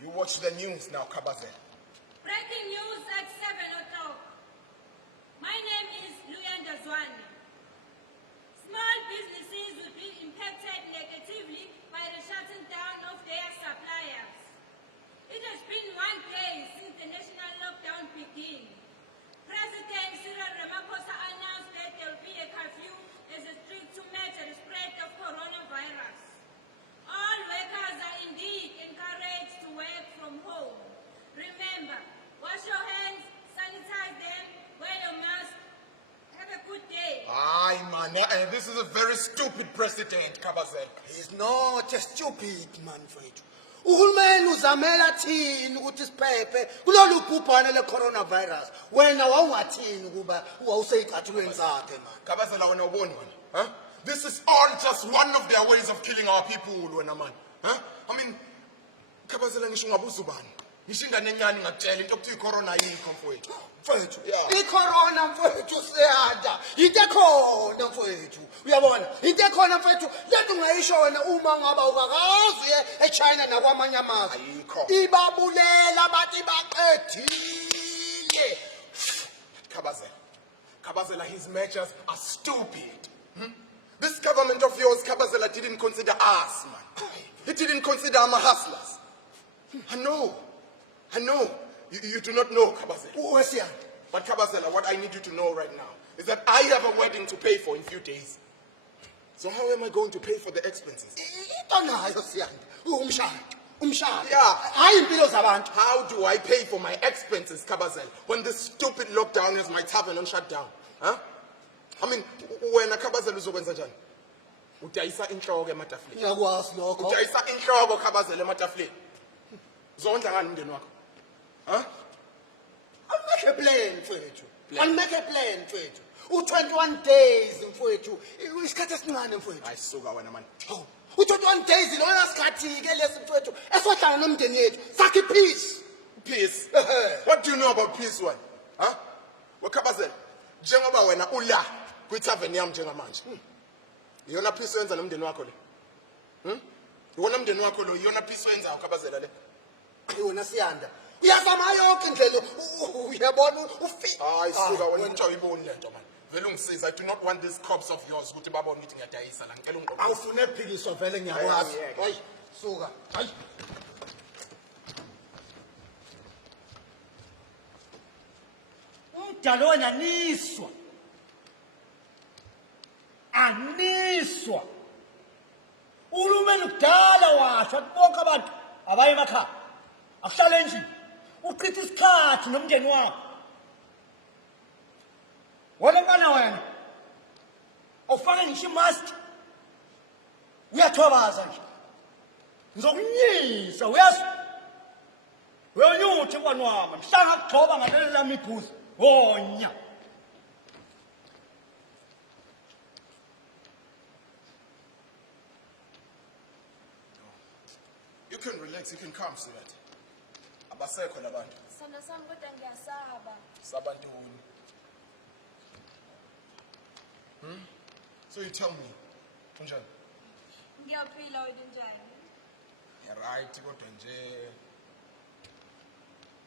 You watch the news now, Kabaze. Breaking news at 7 o'clock. My name is Thanduxolo. Small businesses will be impacted negatively by the shutting down of their suppliers. It has been 1 day since the national lockdown began. President Cyril Ramaphosa announced that there will be a curfew as a street to measure the spread of coronavirus. All workers are indeed encouraged to work from home. Remember, wash your hands, sanitize them, wear your mask. Have a good day. Aye, man, this is a very stupid president, Kabaze. He's not a stupid man, mfowethu. Uhulumeni uzamela thini ukuthi siphephe kulolu bhubhane le-coronavirus. Wena wawungathini ukuba wawuseyicathulweni zakhe, man. Kabazela wena uboni wena, huh? This is all just one of their ways of killing our people, wena man. Huh? I mean, Kabazela ngisho ngabuza ubani. Ngisho ingane encane ngakutshela into okuthiwa icorona yikho mfowethu. Mfowethu, Yeah. icorona mfowethu siyada. Into ekhona mfowethu. Uyabona? Into ekhona mfowethu. Lento ungayisho wena uma ngaba ukakazi uye eChina nakwamanye amazwe. Ayikho. Ibabulela bathi baqedile. Kabazela, his measures are stupid. This government of yours, Kabazela, didn't consider us, man. It didn't consider our hustlers. I know. You do not know, Kabazela. But Kabazela, what I need you to know right now is that I have a wedding to pay for in a few days. So how am I going to pay for the expenses? Yeah. How do I pay for my expenses, Kabazela, when this stupid lockdown has my tavern on shutdown? Huh? I mean, when a Kabazela uzokwenza njani? Udayisa inhloko ematafuleni. Ngiyakwazi lokho. Udayisa inhloko Kabazela ematafuleni. Uzondla ngani umndeni wakho? Huh? I'll make a plan, mfowethu. I'll make a plan, mfowethu. 21 days, mfowethu. Isikhathi esincane, mfowethu. Ayisuka wena man. 21 days lona sikhathi ke lesi mfowethu. Esohlala nomndeni yethu. Sakhe peace. Peace? What do you know about peace, one? Huh? Kabazela, njengoba wena ula kwithaveni yami njengamanje. Iyona peace wenza nomndeni wakho le. Iwona umndeni wakho lo, iyona peace wenza Kabazela le. Yona siyanda. Uyazama yonke indlela. Uyabona ufi. Ayisuka wena uthi uyiboni lento man. Vele ungisiza. I do not want these cops of yours ukuthi babone ukuthi ngiyadayisa la. Ngicela ungqoqe. Awufune phikiswa vele ngiyakwazi. Hayi, suka. Hayi. Umdalo wena aniswa. Uhulumeni kudala washo athi bonke abantu abaye emakhaya. Akuhlale endlini. Uchitha isikhathi nomndeni wakho. Wena mfana wena. Awufake ngisho imask. Uyathobaza nje. Ngizokunyisa uyazi. Uyonyuthe mfana wami. Mhlanga kugcoba ngaleli lami ibhuzi. Wonya. You can relax, you can calm, sweetheart. Abasekho labantu. Sana sami kodwa ngiyasaba. Sabantuni. So you tell me, Tunjani? Ngiyaphila wena njani? Yeah, right, kodwa nje.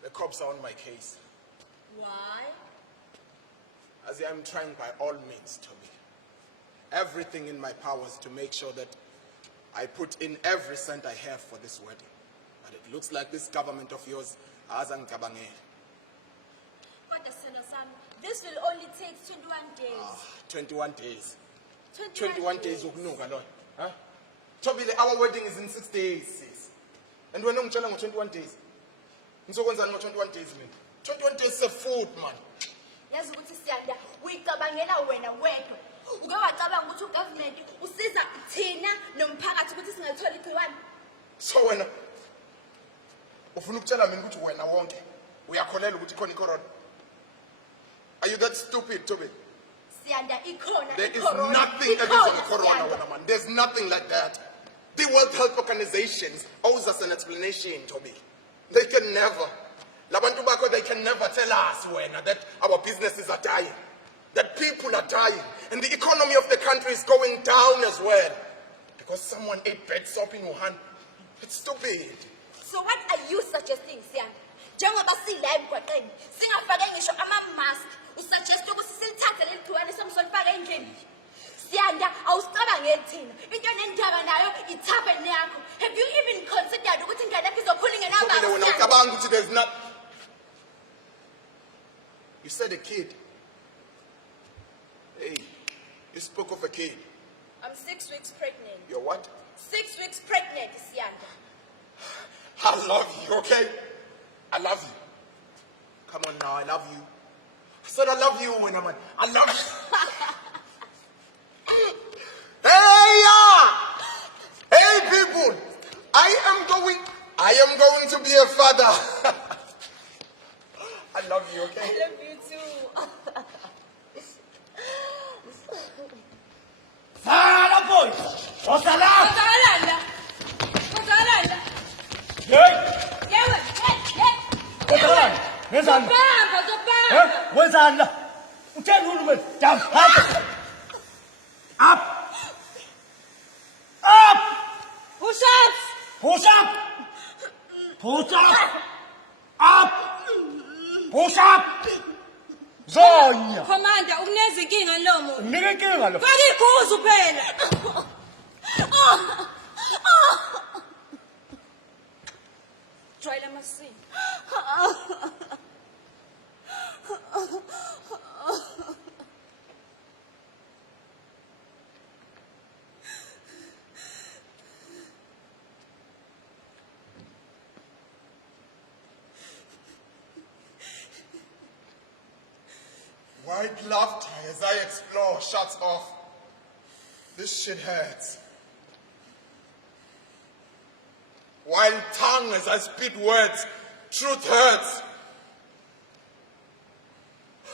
The cops are on my case. Why? As I'm trying by all means, Toby. Everything in my powers to make sure that I put in every cent I have for this wedding. But it looks like this government of yours hasn't kabangele. Kodwa sana sami, this will only take 21 days. 21 days. 21 days ukunuka lo. Huh? Toby, our wedding is in 6 days, sis. And we're not 21 days. Ngizokwenzani ngo-21 days mina? 21 days se-food man. Yazi ukuthi Siyanda uyicabangela wena wedwa. Uke wacabanga ukuthi ugovernment usiza thina nomphakathi ukuthi singathola igciwane. So wena ufuna ukutshela mina ukuthi wena wonke uyakholela ukuthi ikhona i-corona? Are you that stupid, Toby? Siyanda ikhona There is i-corona. nothing Ikhona, against the corona, Siyanda. wena man. There's nothing like that. The World Health Organization owes us an explanation, Toby. They can never. Labantu bako, they can never tell us that our businesses are dying, that people are dying, and the economy of the country is going down as well. Because someone ate bad soap in Wuhan. It's stupid. So what are you suggesting, Siyanda? Njengoba sila emgwaqeni, singafake ngisho ama-mask, usuggest ukuthi silithathe leli gciwane samsolifaka endlini. Siyanda, awusicabangeli thina. Into enendaba nayo ithapheni yakho. Have you even considered ukuthi ingane yakho izokhula ingenamba? Toby, wena ucabanga ukuthi there's not. You said a kid. Hey, you spoke of a kid. I'm 6 weeks pregnant. You're what? 6 weeks pregnant, Siyanda. I love you, okay? I love you. Come on now, I love you. I said I love you when I'm I love you. Hey people, I am going to be a father. I love you, okay? I love you too. Sala boy. Osala. Kodalanda. Kodalanda. Hey. Yewe, Kodalanda. Wenzani? Zobamba, zobamba. Wenzani la? Utheni uhulumeni? Down. Up. Up. Push up. Push up. Push up. Up. Push up. Zonya. Commander, ukuneza inkinga lo muntu. Nike inkinga lo. Faka iguzu phela. Jwayela masini. White laughter as I explore shuts off. This shit hurts. While tongue as I spit words, truth hurts.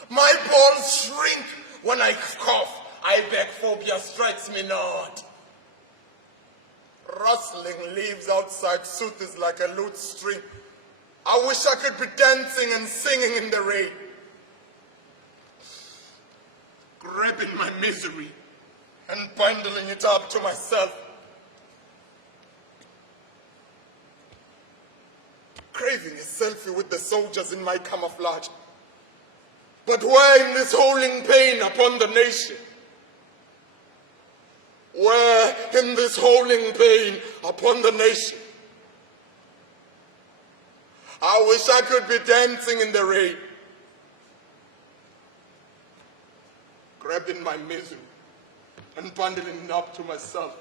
My balls shrink when I cough. I beg phobia strikes me not. Rustling leaves outside soothes like a lute string. I wish I could be dancing and singing in the rain. Grabbing my misery and bundling it up to myself. Craving a selfie with the soldiers in my camouflage. But where in this holding pain upon the nation? Where in this holding pain upon the nation? I wish I could be dancing in the rain. Grabbing my misery and bundling it up to myself.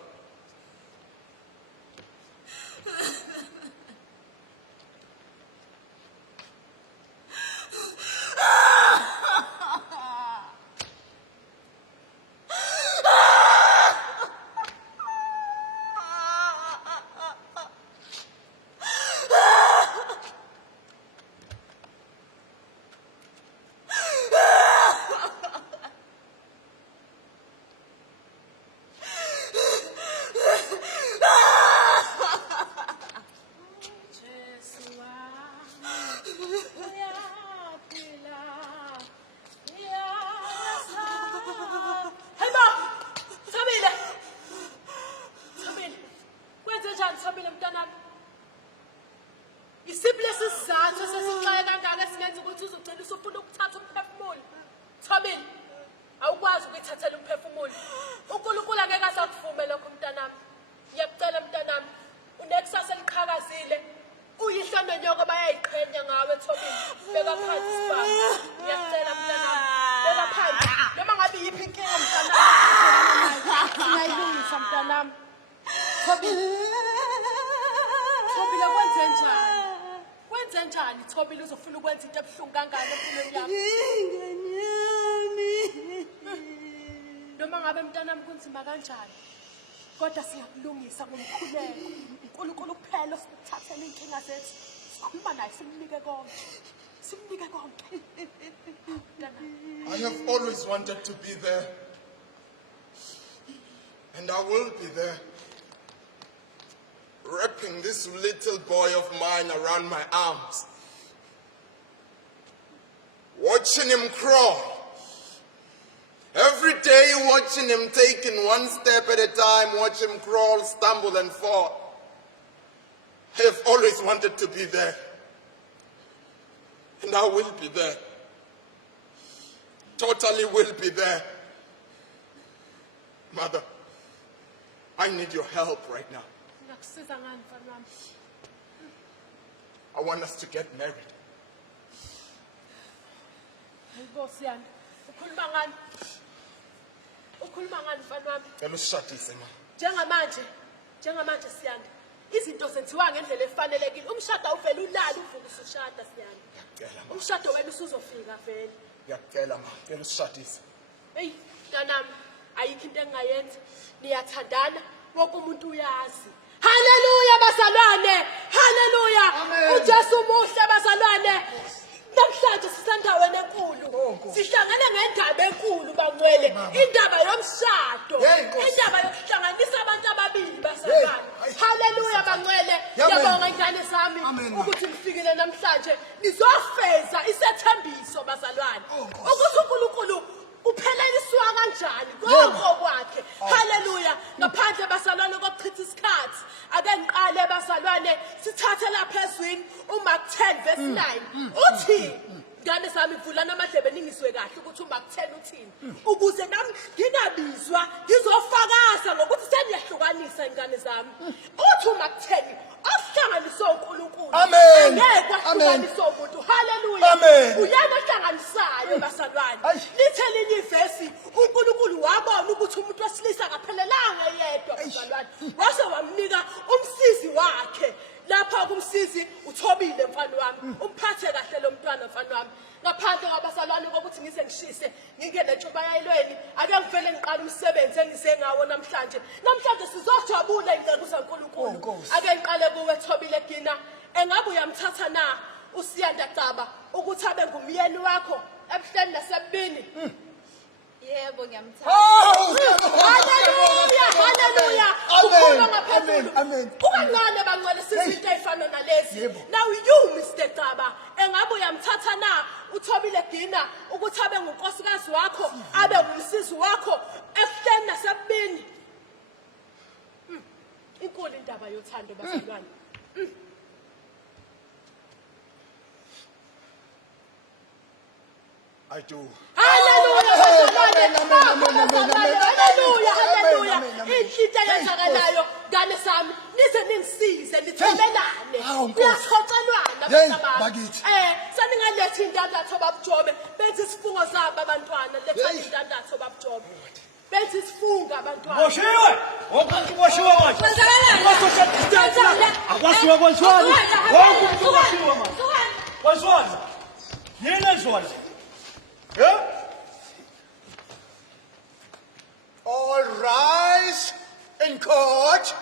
kanjani Thobile uzofuna ukwenza into ebuhlungu kangaka empilweni yakho? Ingane yami. Noma ngabe mntanami kunzima kanjani kodwa siyakulungisa ngomkhuleko uNkulunkulu kuphela osithathela inkinga zethu sikhuluma naye simnike konke I have always wanted to be there. And I will be there. Wrapping this little boy of mine around my arms. Watching him crawl. Every day watching him taking one step at a time, watch him crawl, stumble and fall. I have always wanted to be there. And I will be there. Totally will be there. Mother, I need your help right now. Ngakusiza ngani mfana wami? I want us to get married. Nkosi yami ukhuluma ngani? Ukhuluma ngani mfana wami? Ngicela usishadise ma. Njengamanje Siyanda izinto zenziwa ngendlela efanelekile umshado awuvela ulala uvuka usushada Siyanda Ngiyacela ma. umshado wena usuzofika vele Ngiyacela ma. Ngicela usishadise. hey mntanami ayikho into engayenza niyathandana wonke umuntu uyazi haleluya bazalwane haleluya Amen. uJesu muhle bazalwane namhlanje sisendaweni enkulu sihlangene ngendaba enkulu bangcwele indaba yomshado indaba yokuhlanganisa abantu ababili basabana haleluya bangcwele yabonga ingane zami ukuthi nifikile namhlanje nizofeza isethembiso bazalwane ukuthi uNkulunkulu uphelelisiwa kanjani konke kwakhe haleluya ngaphandle bazalwane kokuchitha isikhathi ake ngiqale bazalwane sithathe lapha ezwini uMark 10 verse 9 uthi ngane zami vulana amadlebe ningiswe kahle ukuthi uMark 10 uthini ukuze nami ngingabizwa ngizofakaza ngokuthi seniyahlukanisa ingane zami uthi uMark 10 asihlanganiswe uNkulunkulu angeke ahlukaniswe umuntu haleluya uyena ohlanganisayo basalwane lithe linye ivesi uNkulunkulu wabona ukuthi umuntu wesilisa akaphelelanga yedwa basalwane wase wamnika umsizi wakhe lapha kumsizi uThobile mfana wami umphathe kahle lo mntwana mfana wami ngaphandle kwabasalwane kokuthi ngize ngishise ngingene entshubayelweni ake ngivele ngiqala umsebenzi engize ngawo namhlanje sizojabula ingcebo zaNkulunkulu ake ngiqale kuwe Thobile Gina engabe uyamthatha na uSiyanda Caba ukuthi abe ngumyeni wakho ebuhleni nasebini Yebo ngiyamthanda. Haleluya ukhuluma ngaphezulu ukancane bangcwele sizinto ezifana nalezi now you Mr Caba engabe uyamthatha na uThobile Gina ukuthi abe ngunkosikazi wakho abe ngumsizi wakho ebuhleni nasebini inkulu indaba yothando bazalwane I do. Haleluya haleluya inhliziyo yenzakalayo ngane sami nize ningisize nithelelane kuyaxoxelwana bakithi seningaletha indandatho babujobe benze isifungo zabo abantwana letha indandatho babujobe benze isifungo abantwana Boshiwe wonke boshiwe manje social distance akwasiwa kwenziwani wonke umuntu boshiwe manje kwenziwani yini ezwani All rise in court.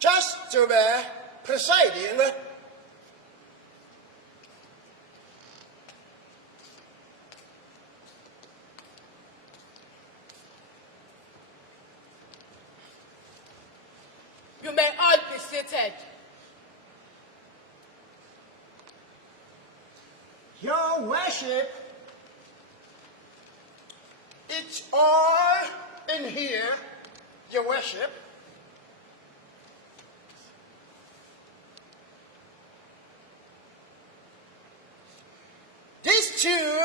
Just to be presiding. you may all be seated. Your worship, it's all in here, your worship. These two,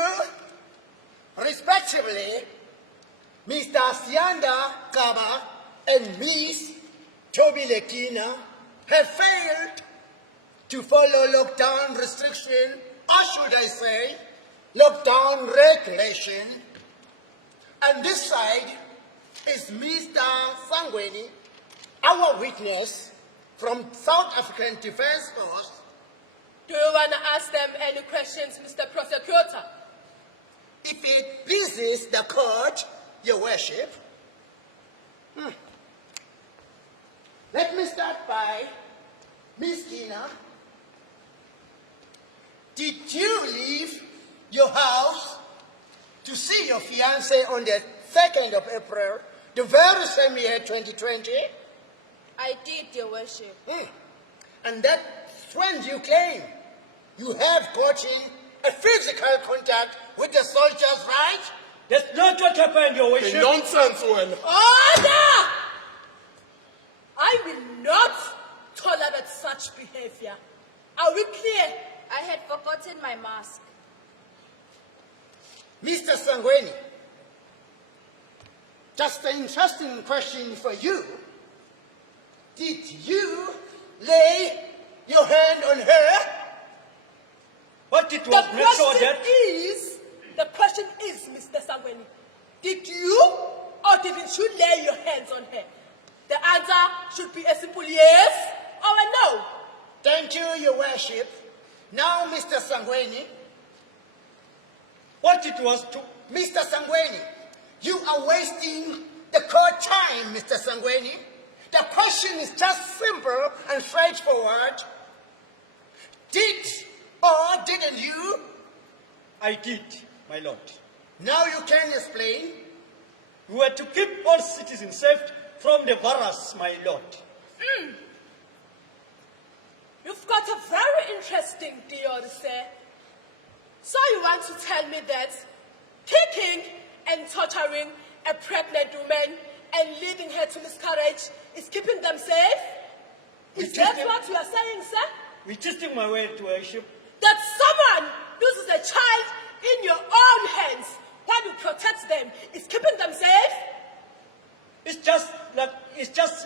respectively, Mr. Siyanda Kaba and Miss Thobile Gina, have failed to follow lockdown restriction, or should I say, lockdown regulation. And this side is Mr. Sangweni, our witness, from South African Defence Force. Do you want to ask them any questions, Mr. Prosecutor? If it pleases the court, Your Worship. Let me start by Miss Kina. Did you leave your house to see your fiancé on the 2nd of April, the very same year, 2020? I did, Your Worship. And that's when you claim you have gotten a physical contact with the soldiers, right? That's not what happened, Your Hey, Worship. nonsense, Wena. Order! I will not tolerate such behavior. Are we clear? I had forgotten my mask. Mr. Sangweni, just an interesting question for you. Did you lay your hand on her? But it The was not so question that... the question is, Mr. Sangweni, did you or didn't you lay your hands on her? The answer should be a simple yes or a no. Thank you, Your Worship. Now, Mr. Sangweni. What it was to... Mr. Sangweni, you are wasting the court time, Mr. Sangweni. The question is just simple and straightforward. Did or didn't you? I did, my lord. Now you can explain. We were to keep all citizens safe from the virus, my lord. You've got a very interesting theory, sir. So you want to tell me that kicking and torturing a pregnant woman and leading her to miscarriage is keeping them safe? Is that what you are saying, sir? We're testing my way to worship. That someone uses a child in your own hands while you protect them is keeping them safe? It's just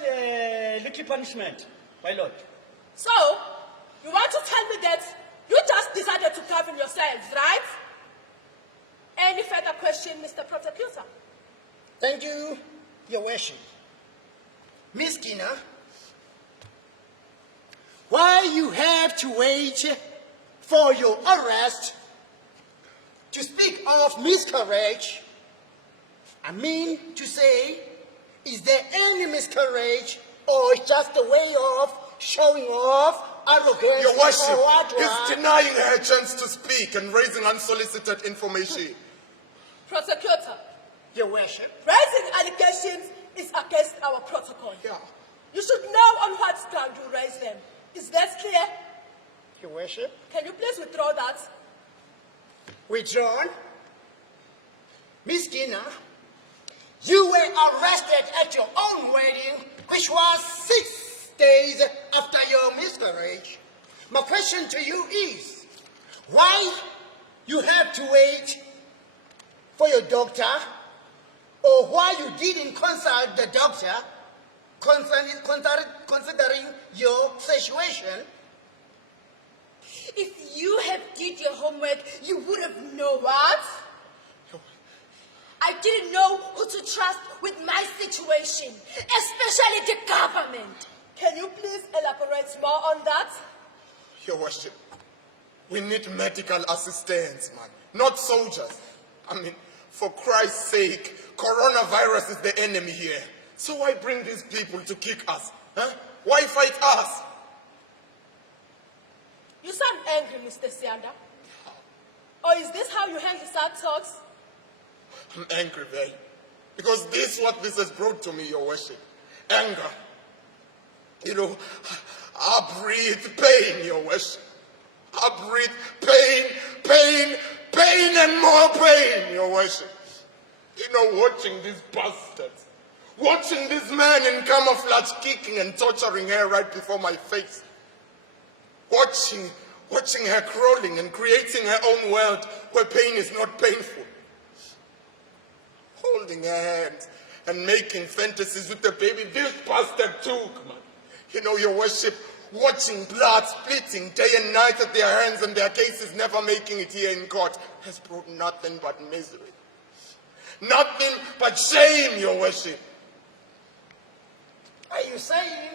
a little punishment, my lord. So, you want to tell me that you just decided to govern yourselves, right? Any further question, Mr. Prosecutor? Thank you, Your Worship. Miss Kina, why you have to wait for your arrest to speak of miscarriage? I mean to say, is there any miscarriage or just a way of showing off arrogance? Your Worship, or what? he's denying her a chance to speak and raising unsolicited information. Prosecutor, Your Worship. raising allegations is against our protocol. Yeah. You should know on what ground you raise them. Is that clear? Your Worship. Can you please withdraw that? Withdrawn. Miss Kina, you were arrested at your own wedding, which was 6 days after your miscarriage. My question to you is, why you have to wait for your doctor, or why you didn't consult the doctor considering your situation? If you have did your homework, you would have known what? I didn't know who to trust with my situation, especially the government. Can you please elaborate more on that? Your Worship, we need medical assistance, man, not soldiers. I mean, for Christ's sake, coronavirus is the enemy here. So why bring these people to kick us? Huh? Why fight us? You sound angry, Mr. Sianda. Or is this how you handle sad talks? I'm angry, Vay, because this has brought to me, Your Worship. Anger. You know, I breathe pain, Your Worship. I breathe pain, and more pain, Your Worship. You know, watching these bastards, watching this man in camouflage kicking and torturing her right before my face. Watching her crawling and creating her own world where pain is not painful. Holding her hands and making fantasies with the baby this bastard took, man. You know, Your Worship, watching blood splitting day and night at their hands and their cases never making it here in court has brought nothing but misery. Nothing but shame, Your Worship. Are you saying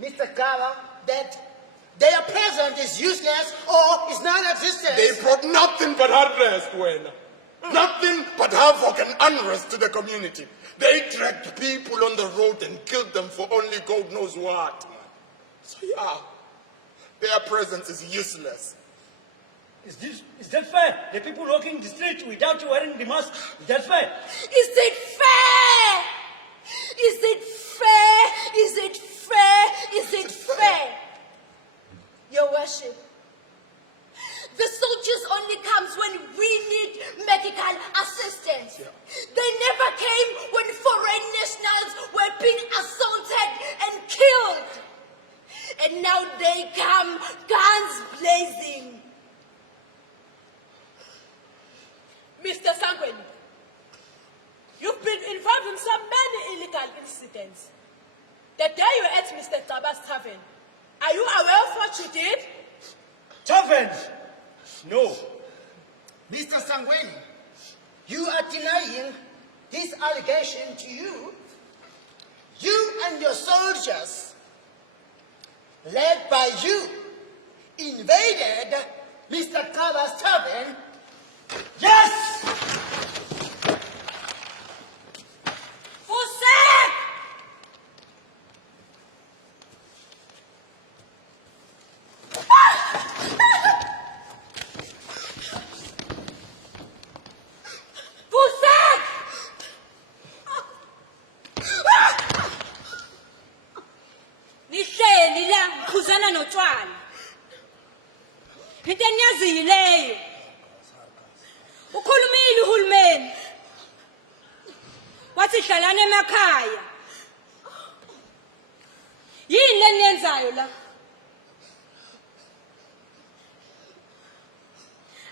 Mr. Gaba, that their presence is useless or is non-existent. They brought nothing but unrest, Wena. Nothing but havoc and unrest to the community. They dragged people on the road and killed them for only God knows what. So yeah, their presence is useless. Is that fair? The people walking the street without wearing the mask, is that fair? Is it fair? Is it fair? Is it fair? Is it fair? Your worship, the soldiers only comes when we need medical assistance. Yeah. They never came when foreign nationals were being assaulted and killed. And now they come, guns blazing. Mr. Sangweni, you've been involved in so many illegal incidents. The day you were at Mr. Taba's tavern, are you aware of what you did? Taverns? No. Mr. Sangweni, you are denying this allegation to you. You and your soldiers, led by you, invaded Mr. Kaba's tavern. Yes! Fusek! Fusek! Nihleli la khuzana notshwala. Into eniyaziyileyo. Ukhulumile uhulumeni. Wathi hlalana emakhaya. Yini leniyenzayo la?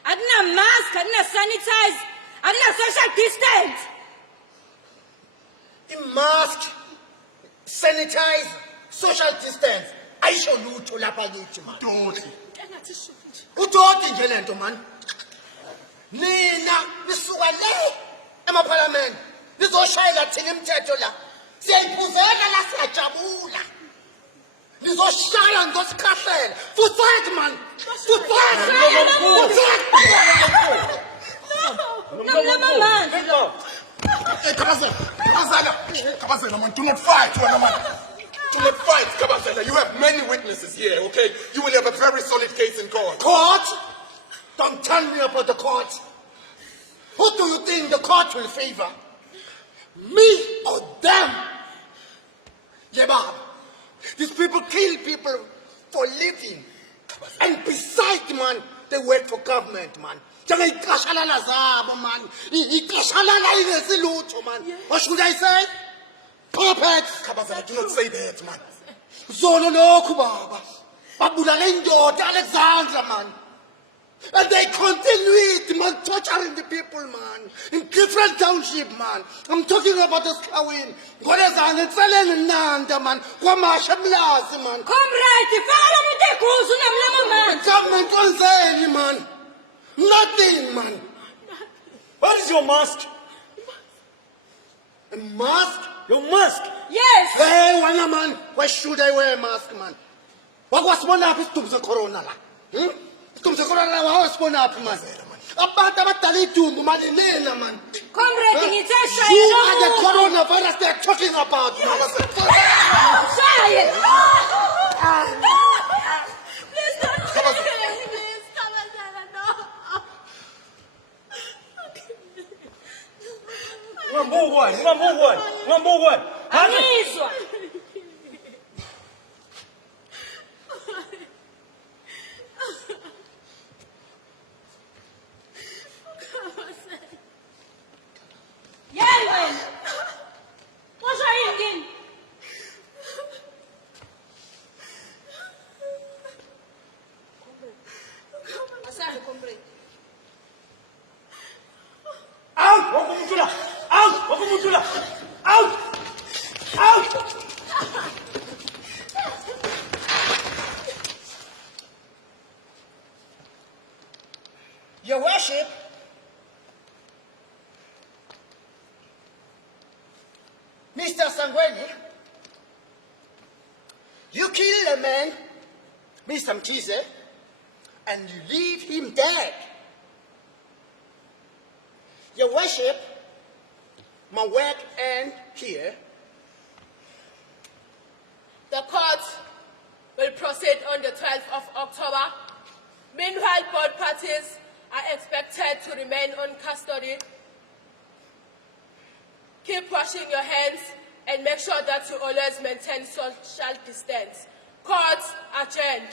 Akuna mask, akuna sanitize, akuna social distance. Mask, sanitize, social distance. Ayisho lutho lapha kithi man. Totally. Udoti nje lento man. Nina nisuka le emaparliament. Nizoshayela thina imithetho la. Siyayiphuzela la siyajabula. Nizoshaya ngosikhahlela. Futhi man. Futhi. Nomlama manje. Hey, Kabazela, man, do not fight, man. Do not fight, Kabazela. You have many witnesses here, okay? You will have a very solid case in court. Court? Don't tell me about the court. Who do you think the court will favor? Me or them? Yeah, Bob. These people kill people for living. And besides, man, they work for government, man. Man. What should I say? Puppets. Kabazela, do not say that, man. Zolo lokhu baba. Babulala indoda Alexandra man. And they continue it, man, torturing the people, man. In different township, man. I'm talking about the Skawin. What is on it? Nanda, man. Kwamasha Blasi, man. Comrade, fala mo kuzo nomlama manje. The government won't say any, man. Nothing, man. Where is your mask? A mask? Your mask? Yes. Hey, wana man. Why should I wear a mask, man? What was one of his corona? Comes a corona, what was one of man? About Talitum, Malinena, man. Comrade, ngithe You are the coronavirus they're talking about, man. Try it. Please don't kill me. Please, Kabazela, no. Number one. Angizwa. Yena. Washa yini? Asale comrade. Out! Wakumutula! Out! Wakumutula! Out! Out! Your worship, Mr. Sangweni, you keep Mr. Mkhize, and you leave him dead. Your worship, my work ends here. The court will proceed on the 12th of October. Meanwhile, both parties are expected to remain on custody. Keep washing your hands and make sure that you always maintain social distance. Court adjourned.